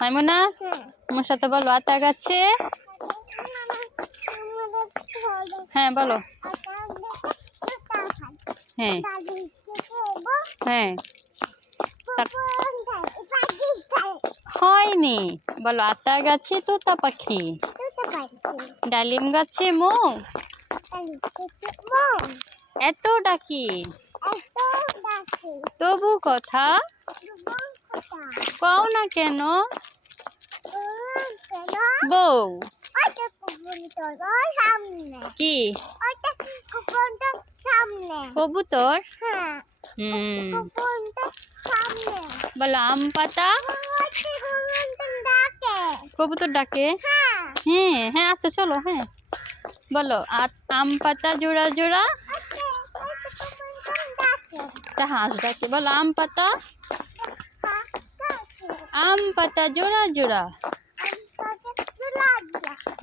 মাইমুনা আমার সাথে বলো, আতা গাছে। হ্যাঁ বলো। হ্যাঁ হ্যাঁ হয়নি, বলো আতা গাছে তোতা পাখি, ডালিম গাছে মৌ এত ডাকি, তবু কথা কও না কেন বউ। কি কবুতর? বলো আম পাতা। কবুতর ডাকে? হ্যাঁ হ্যাঁ আচ্ছা চলো। হ্যাঁ বলো আম পাতা জোড়া জোড়া তা হাঁস ডাকে। বলো আম পাতা জোড়া জোড়া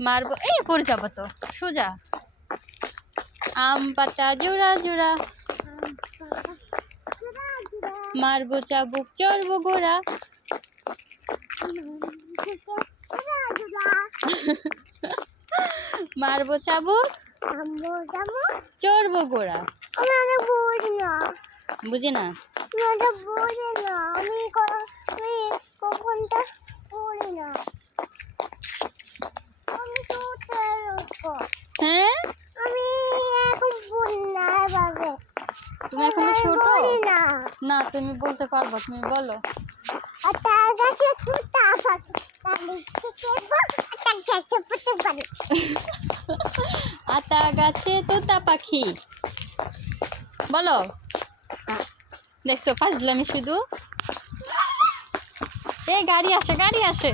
মারবো, এই পড়ে যাবো তো সোজা। আম পাতা জোড়া জোড়া মারবো চাবুক চড়বো গোড়া। মারবো চাবুক চড়বো গোড়া। বুঝি না। হ্যাঁ তুমি এখনো ছোট না, তুমি বলতে পারবো, তুমি বলো। আতা গাছে তোতা পাখি, বলো। দেখছো ফাজলামি শুধু। এই গাড়ি আসে গাড়ি আসে।